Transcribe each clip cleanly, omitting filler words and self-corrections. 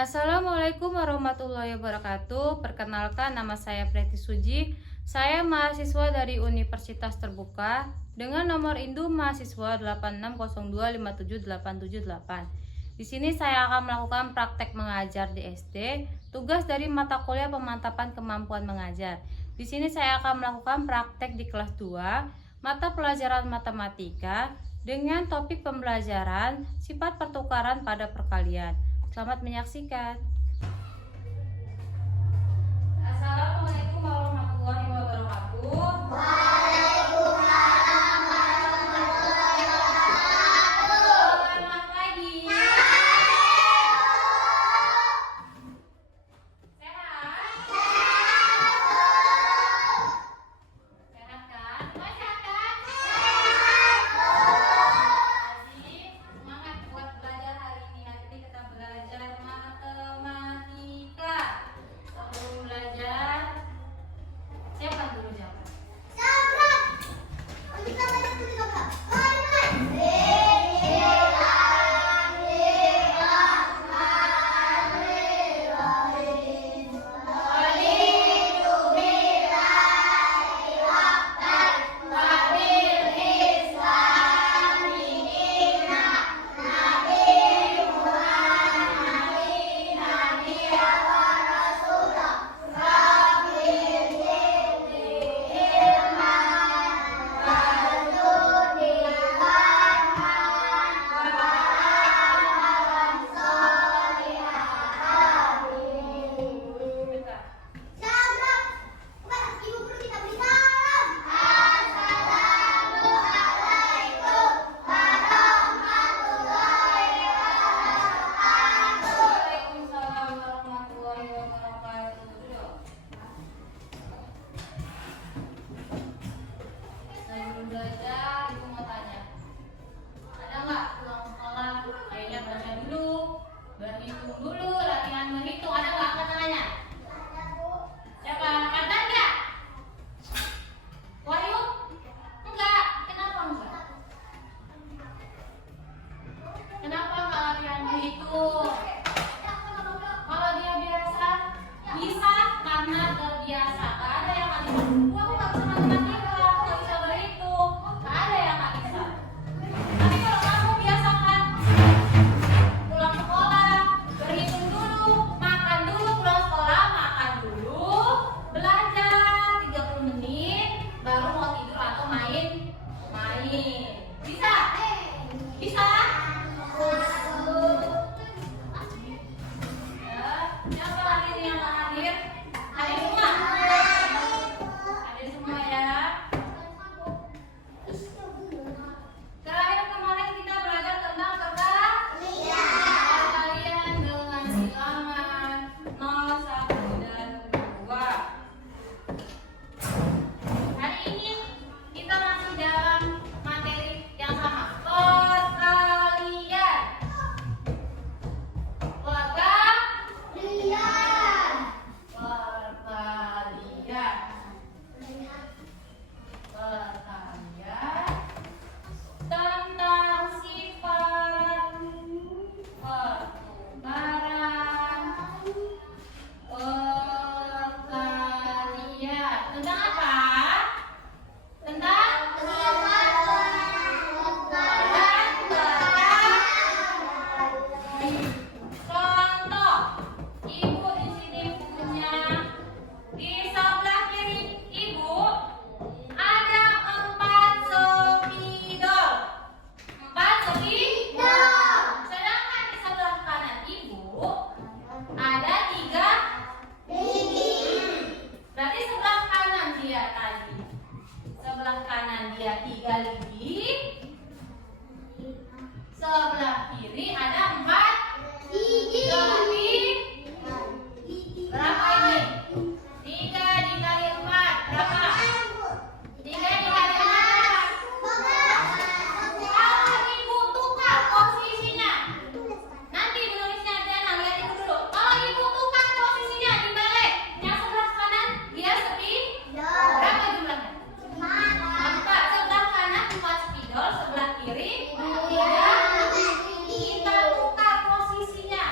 Assalamualaikum warahmatullahi wabarakatuh. Perkenalkan, nama saya Preti Suji. Saya mahasiswa dari Universitas Terbuka dengan nomor induk mahasiswa 8602578778. Di sini saya akan melakukan praktek mengajar di SD, tugas dari mata kuliah pemantapan kemampuan mengajar. Di sini saya akan melakukan praktek di kelas 2, mata pelajaran matematika dengan topik pembelajaran sifat pertukaran pada perkalian. Selamat menyaksikan. Assalamualaikum warahmatullahi wabarakatuh. Selamat pagi. Sehat? Sehat kan? Semua sehat kan? Asik, semangat buat belajar hari ini. Hari ini kita belajar matematika. Sebelum belajar, siapa dulu jawab? Waalaikumsalam warahmatullahi wabarakatuh. Sebelum belajar, ibu mau tanya, ada nggak pulang sekolah? Kayaknya baca dulu, berhitung dulu, latihan berhitung. Ada nggak angkat tangannya? Siapa? Angkat nggak? Wahyu? Enggak. Kenapa enggak? Kenapa nggak latihan berhitung? Kalau dia biasa, bisa karena terbiasa. Gak ada yang nggak bisa. Aku nggak bisa matematika, aku nggak bisa berhitung. Gak ada yang nggak bisa. Tapi kalau kamu biasakan pulang sekolah, berhitung dulu, makan dulu, pulang sekolah, makan dulu, belajar 30 menit, baru mau tidur atau main. Bisa? Bisa? Ya, siapa hari ini yang nggak hadir? Hadir semua? Hadir semua ya. Terakhir kemarin kita belajar tentang perkalian dengan bilangan 0, 1, dan 2. Hari ini kita masih dalam materi yang sama, perkalian. Perkalian tentang sifat pertukaran perkalian. Tentang apa? Tentang contoh. Ibu di sini punya, di sebelah kiri ibu ada 4 spidol. 4 spidol. Sedangkan di sebelah kanan ibu ada 3 gigi. Berarti sebelah kanan dia tadi. Sebelah kanan dia 3 gigi. Sebelah kiri ada 4 gigi. Berapa ini? 3 dikali 4 berapa? 3 dikali 4. Kalau ibu tukar posisinya, nanti menulisnya Diana, lihat ibu dulu. Kalau ibu tukar posisinya dibalik, yang sebelah kanan dia berapa jumlahnya? 4. Sebelah kanan 4 spidol, sebelah kiri 3. Kita tukar posisinya.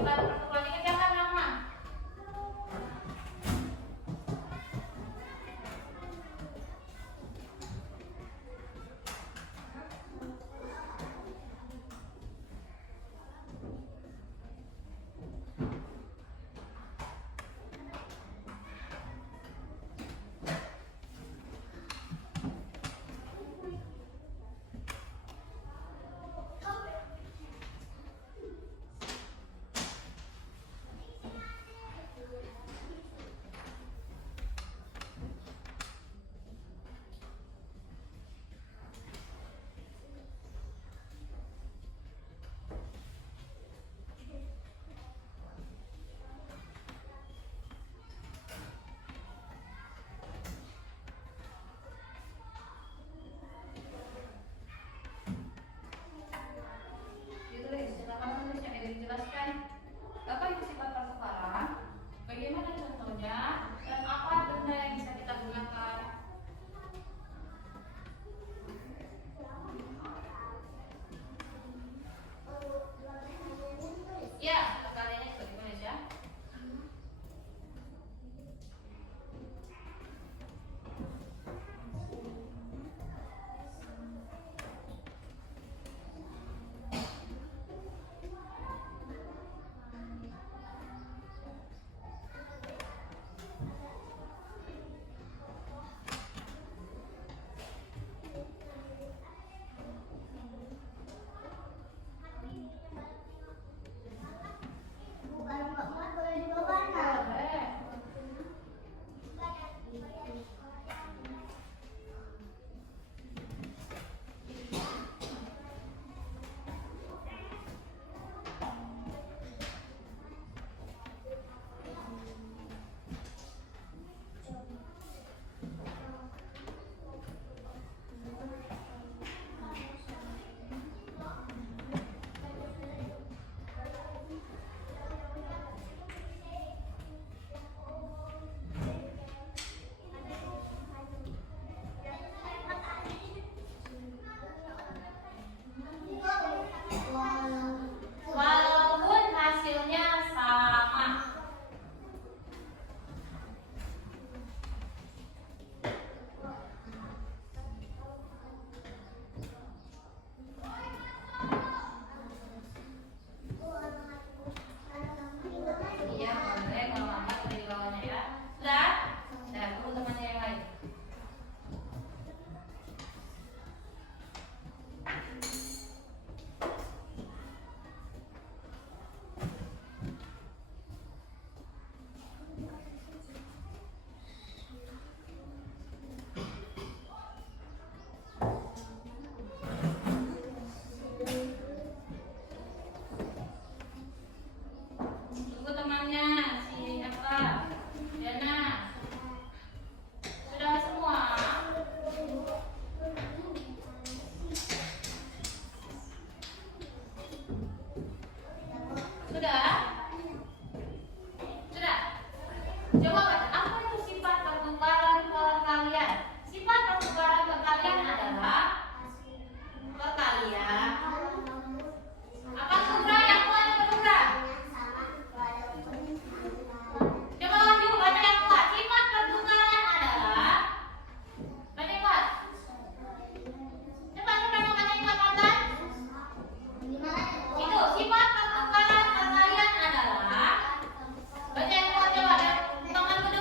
sifat pertukaran dikerjakan nama. Jelaskan apa itu sifat pertukaran, bagaimana contohnya, dan apa benda yang bisa kita gunakan. Ya, pertanyaannya juga ditulis ya. Walaupun hasilnya sama. Iya, boleh kalau angkat dari bawahnya ya. Sudah? Sudah, tunggu temannya yang lain. Tunggu temannya, si apa? Diana. Sudah semua? Sudah? Sudah? Coba baca, apa itu sifat pertukaran perkalian? Sifat pertukaran perkalian adalah perkalian. Apa kurang yang kuat atau kurang? Coba lagi baca yang kuat. Sifat pertukaran adalah baca yang kuat. Coba baca yang kuat, Nathan. Itu sifat pertukaran perkalian adalah baca yang kuat coba. Dan tangan kedua.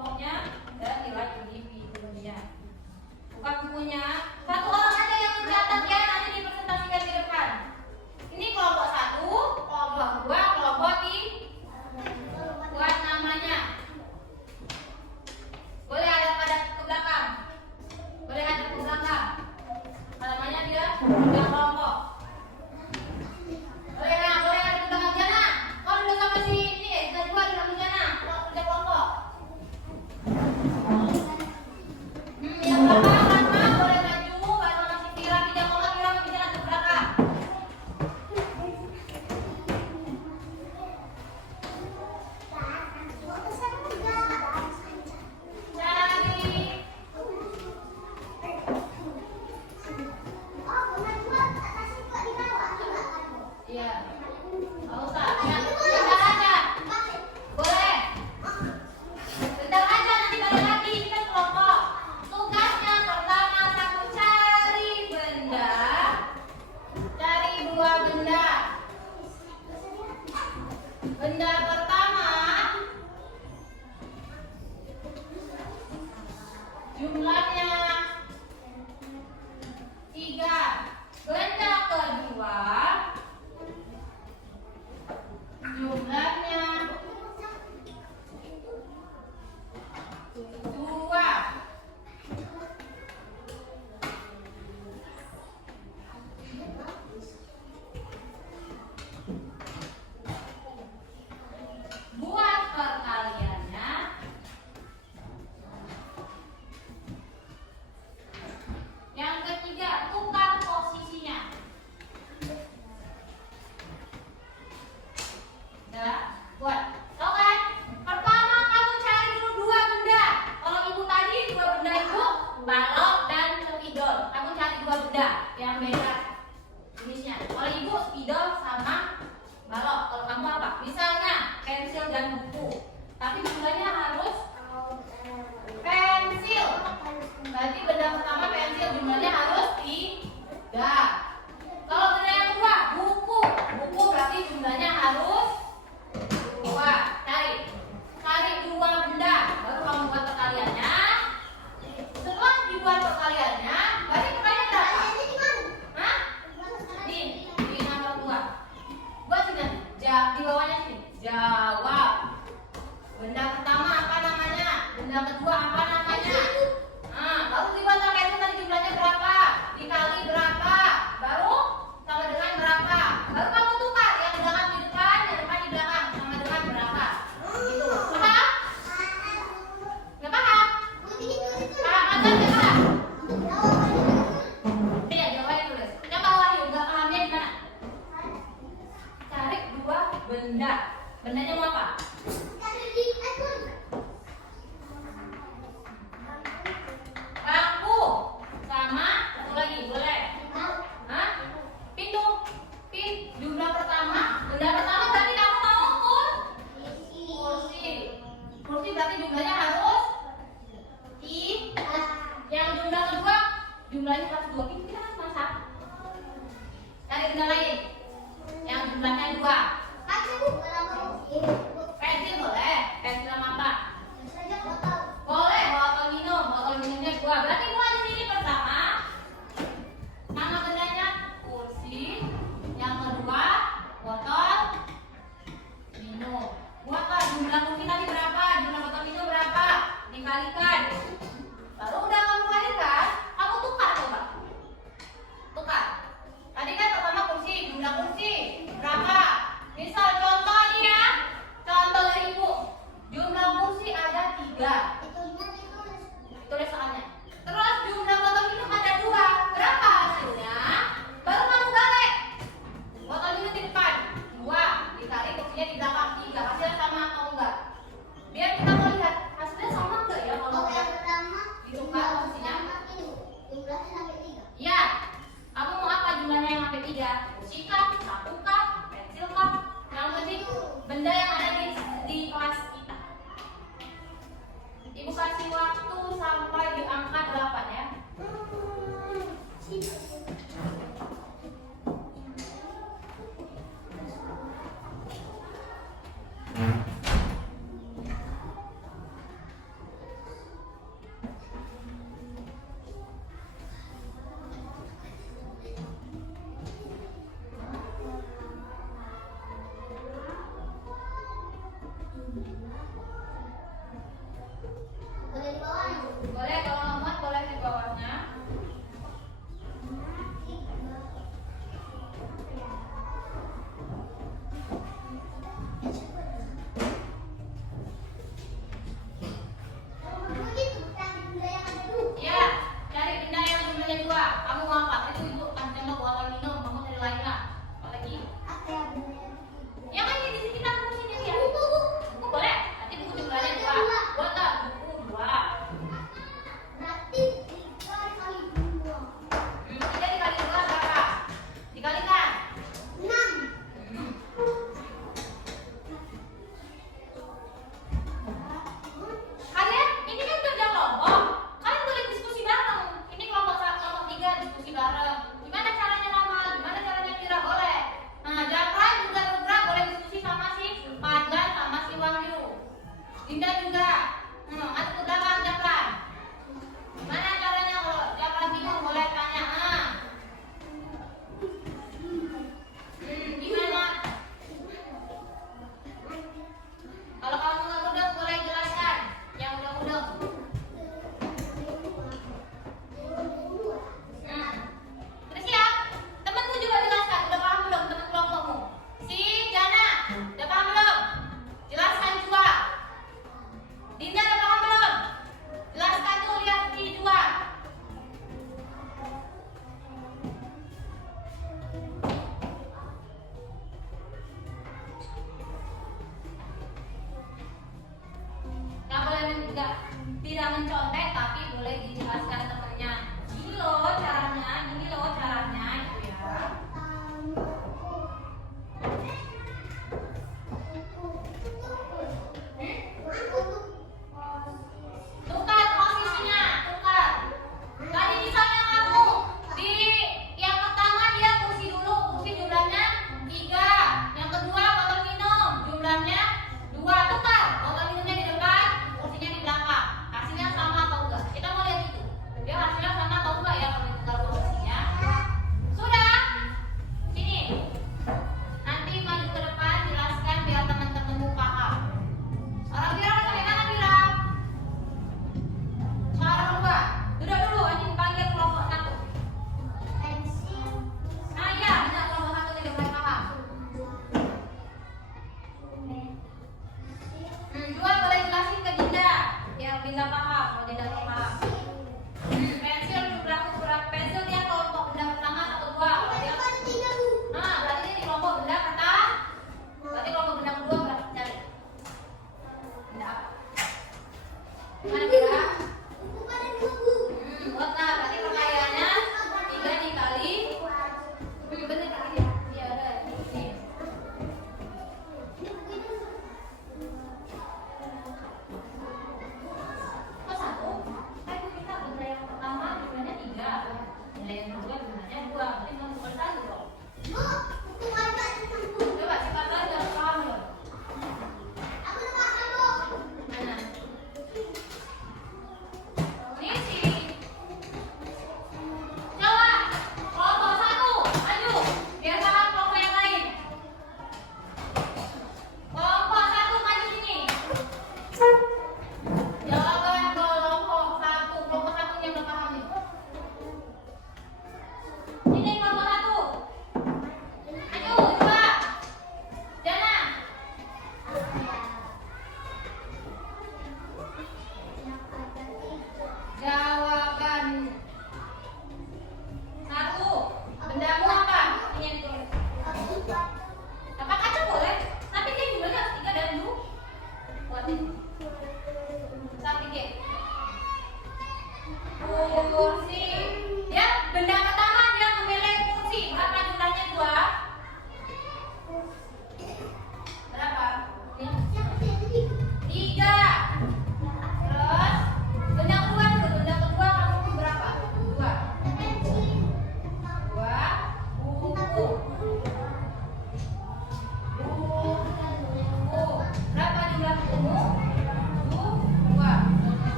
kelompoknya dan nilai individunya. Buka bukunya. Satu orang aja yang mencatat ya, nanti dipresentasikan di depan. Ini kelompok 1, kelompok 2, kelompok 3. Buat namanya. Boleh ada pada ke belakang. Boleh ada ke belakang. Namanya dia 3 kelompok. Boleh ada ke belakang Jana. Kalau udah sampai sini, kita dua di belakang Jana. Kalau udah kelompok. Yang belakang Ratma boleh maju, baru masih Tira pindah kelompok, Tira pindah ke belakang. Iya. Nggak usah. Ya, bentar aja. Boleh. Bentar aja nanti balik lagi. Ini kan kelompok. Tugasnya pertama satu cari benda. Cari 2 benda. Benda pertama jumlahnya 3. Benda kedua jumlahnya 2. Buat perkaliannya yang ketiga, tukar posisinya. Ya, buat. Tahu kan? Pertama kamu cari dulu 2 benda. Kalau ibu tadi 2 benda itu balok dan spidol. Kamu cari 2 benda yang beda jenisnya. Kalau ibu spidol sama balok. Kalau kamu apa? Misalnya pensil dan buku. Tapi jumlahnya harus pensil. Berarti benda pertama pensil, jumlahnya harus 3. Kalau benda yang kedua buku. Buku berarti jumlahnya harus 2. Cari 2 benda, baru kamu buat perkaliannya. Setelah dibuat perkaliannya, berarti perkalian berapa? Hah? Di nomor 2. Buat sini, di bawahnya sini. Jawab. Benda pertama apa namanya? Benda kedua apa namanya? Baru dibuat sampai itu tadi jumlahnya berapa? Dikali berapa? Baru sama dengan berapa? Baru kamu tukar yang di belakang di depan, yang depan di belakang sama dengan berapa? Gitu. Paham? Nggak paham? Paham atau nggak paham? Iya, jawabannya tulis. Coba Wahyu, nggak pahamnya di mana? Cari 2 benda. Bendanya mau apa? Bangku sama satu lagi, boleh? Hah? Pintu. Jumlah pertama. Benda pertama berarti kamu mau kursi. Kursi berarti jumlahnya harus 3. Yang jumlah kedua jumlahnya harus 2. Kita kan cuma 1. Cari benda lain yang jumlahnya 2. Pensil boleh. Pensil sama apa? Boleh, botol minum. Botol minumnya 2. Berarti gua di sini pertama nama bendanya kursi. Yang kedua botol minum. Buatlah jumlah kursi tadi berapa? Jumlah botol minum berapa? Dikalikan. Baru udah kamu kalikan, kamu tukar coba. Tukar. Tadi kan pertama kursi, jumlah kursi berapa? Misal contoh nih ya. Contoh dari ibu. Jumlah kursi ada 3. Tulis soalnya. Terus jumlah botol minum ada 2. Berapa hasilnya? Baru kamu balik. Botol minum di depan 2, ditarik kursinya di belakang 3. Hasilnya sama atau enggak? Biar kita mau lihat hasilnya sama enggak ya kalau yang ditukar kursinya. Iya. Kamu mau apa jumlahnya yang sampai 3? Kursi kah? Sapu kah? Pensil kah? Yang penting benda yang ada di kelas kita. Ibu kasih waktu sampai di angka 8 ya.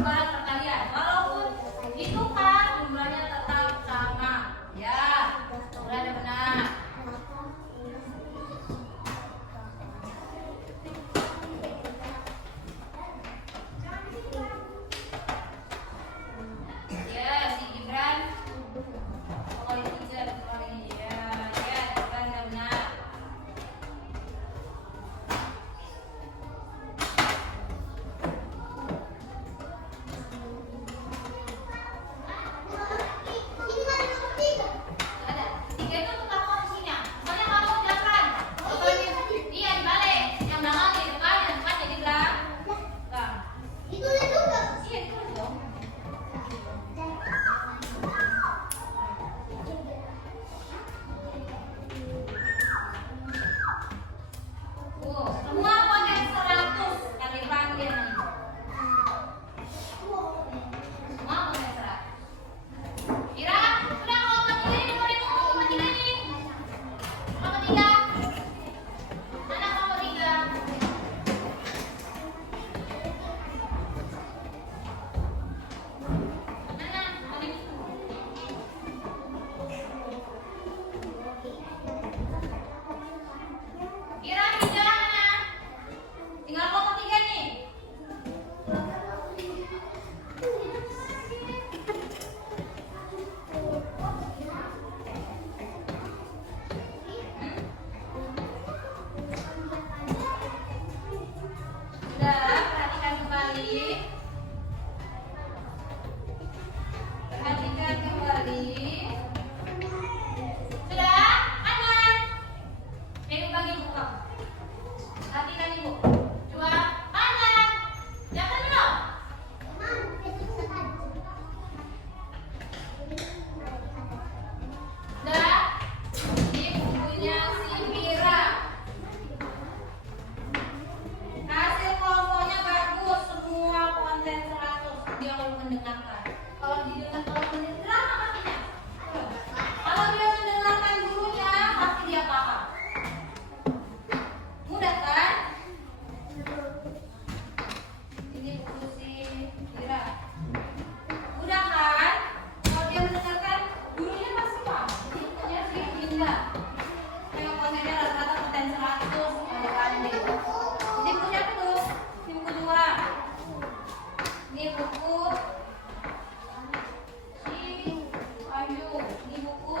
bukan perkalian. Walaupun ditukar jumlahnya tetap sama. Ya, sudah benar. Ya, si Gibran. Pokoknya teacher ini ya, Gibran sudah benar. Ada. Tiga itu tukar posisinya. Misalnya kamu ucapkan, iya dibalik. Yang belakang di depan, yang depan jadi belakang. Iya, itu dong. Semua ponen 100 kali panggil nih. Semua ponen 100. Kira, udah kalau ketiga ini boleh ngomong ketiga ini. Kalau ketiga, anak kalau ketiga. Mana? Paling Kira tiga mana? Tinggal kelompok tiga nih. Sudah, perhatikan kembali. Perhatikan kembali. Sudah, aman. Ibu bagi buku kamu. Perhatikan ibu. Dua, kanan. Jangan belum. Sudah. Ini bukunya si Mira. Hasil kelompoknya bagus. Semua konten 100. Dia kalau mendengarkan. Kalau didengar, kalau mendengar maksudnya. Kalau dia mendengarkan gurunya, pasti dia paham. Mudah kan? Ini buku si Mira. Mudah kan? Kalau dia mendengarkan, gurunya pasti paham. Ini punya si Dinda. Yang kontennya rata-rata konten 100 ada pandai. Ini bukunya apa tuh? Ini buku 2. Ini buku si Ayu. Ini buku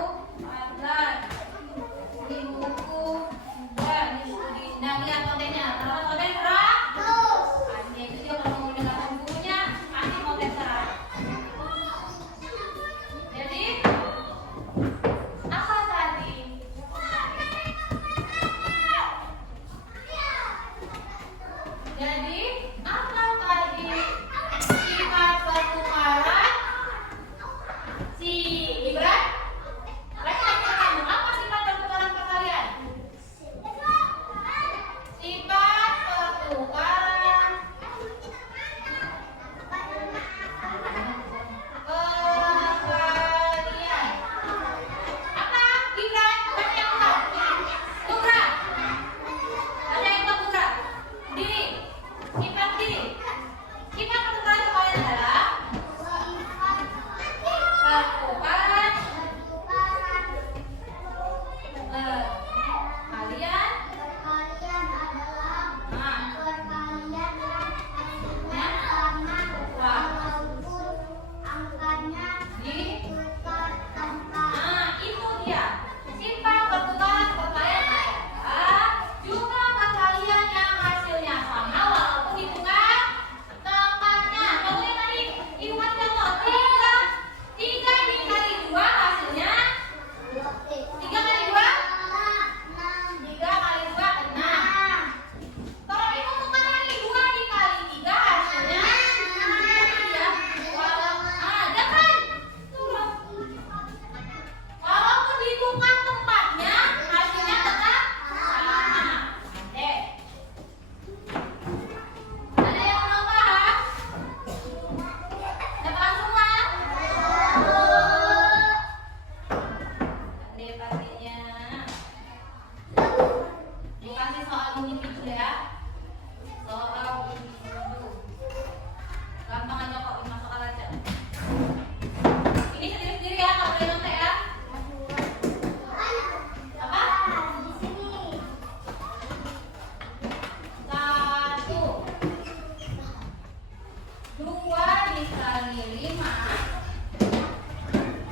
dikali 5.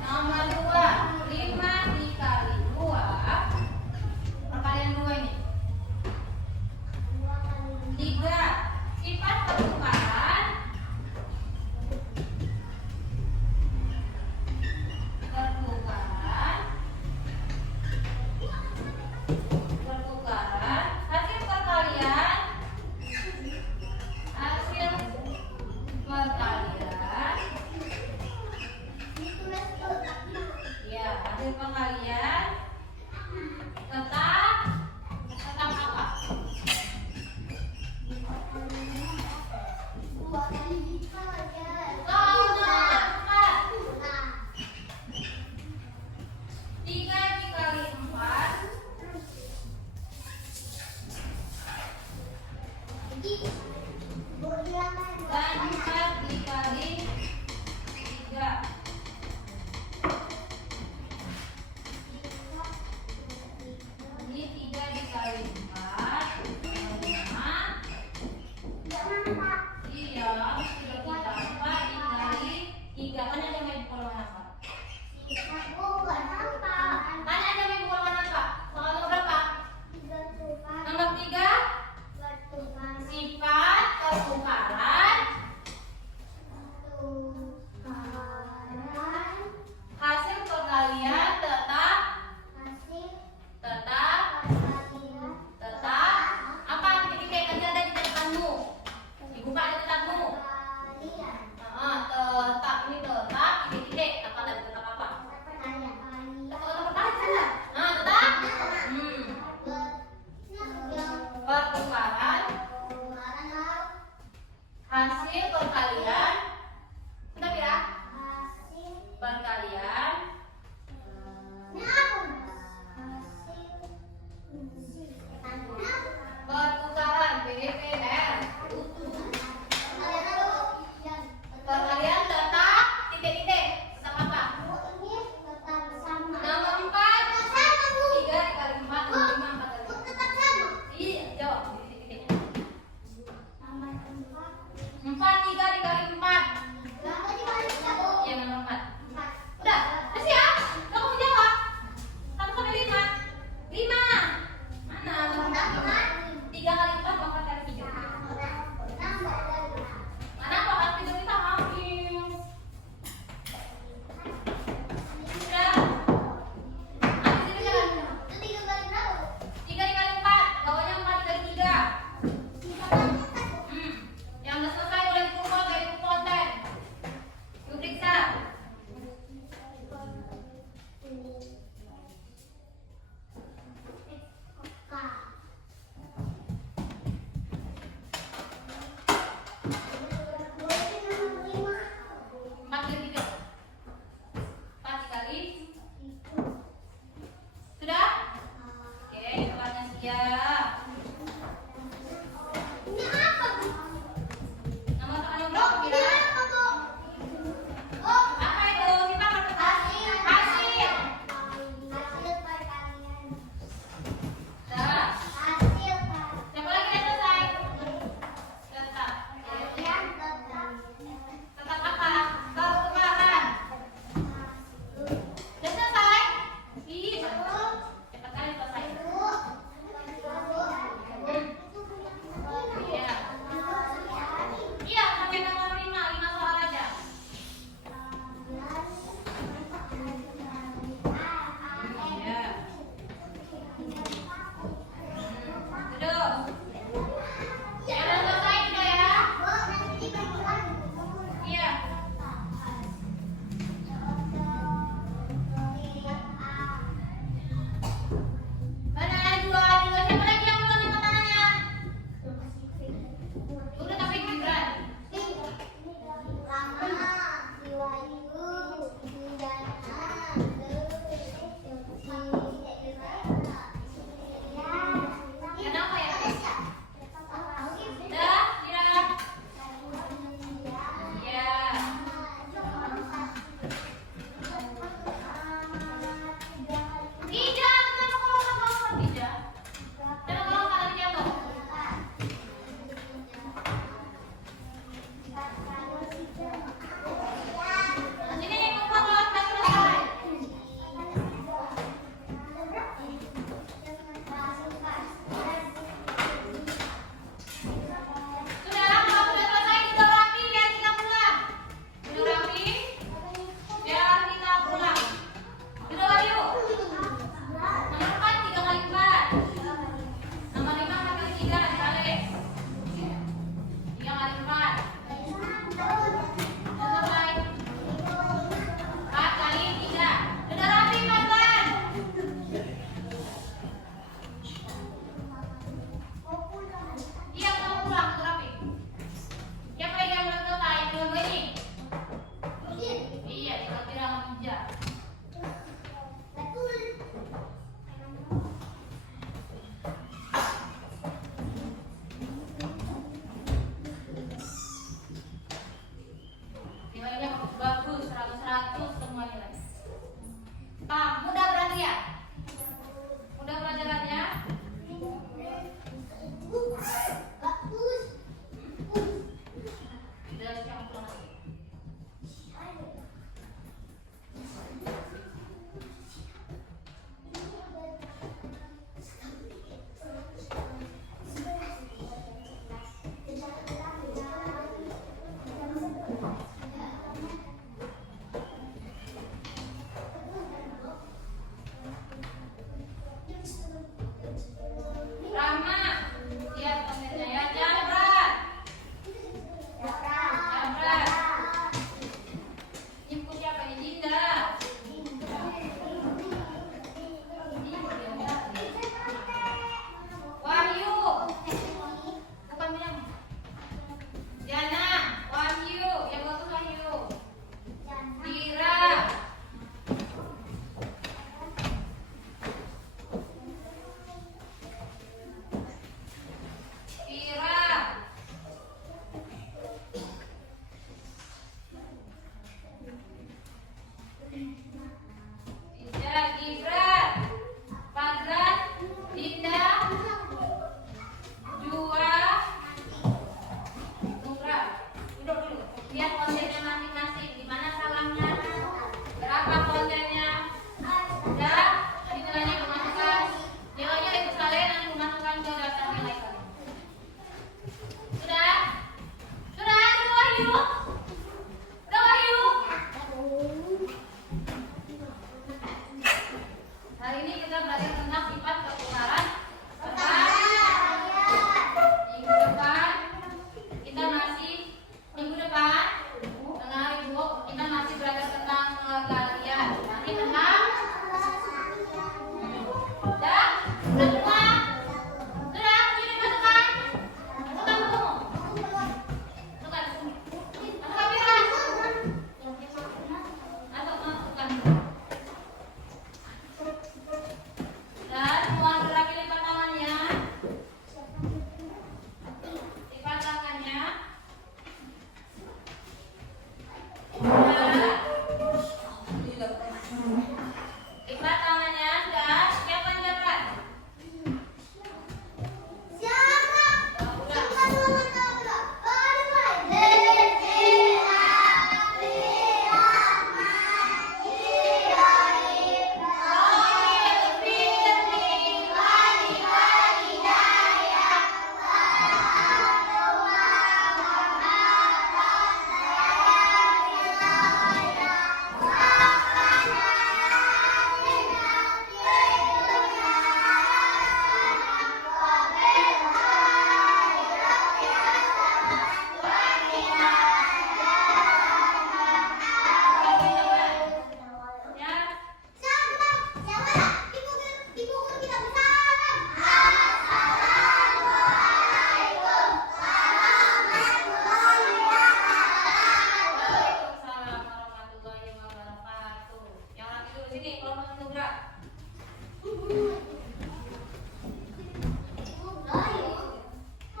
Nomor 2, 5 dikali 2. Perkalian 2 ini. 3. Sifat pertukaran. Hasil perkalian. Hasil perkalian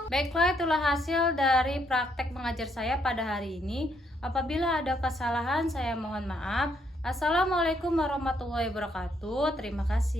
Baiklah, itulah hasil dari praktek mengajar saya pada hari ini. Apabila ada kesalahan, saya mohon maaf. Assalamualaikum warahmatullahi wabarakatuh. Terima kasih.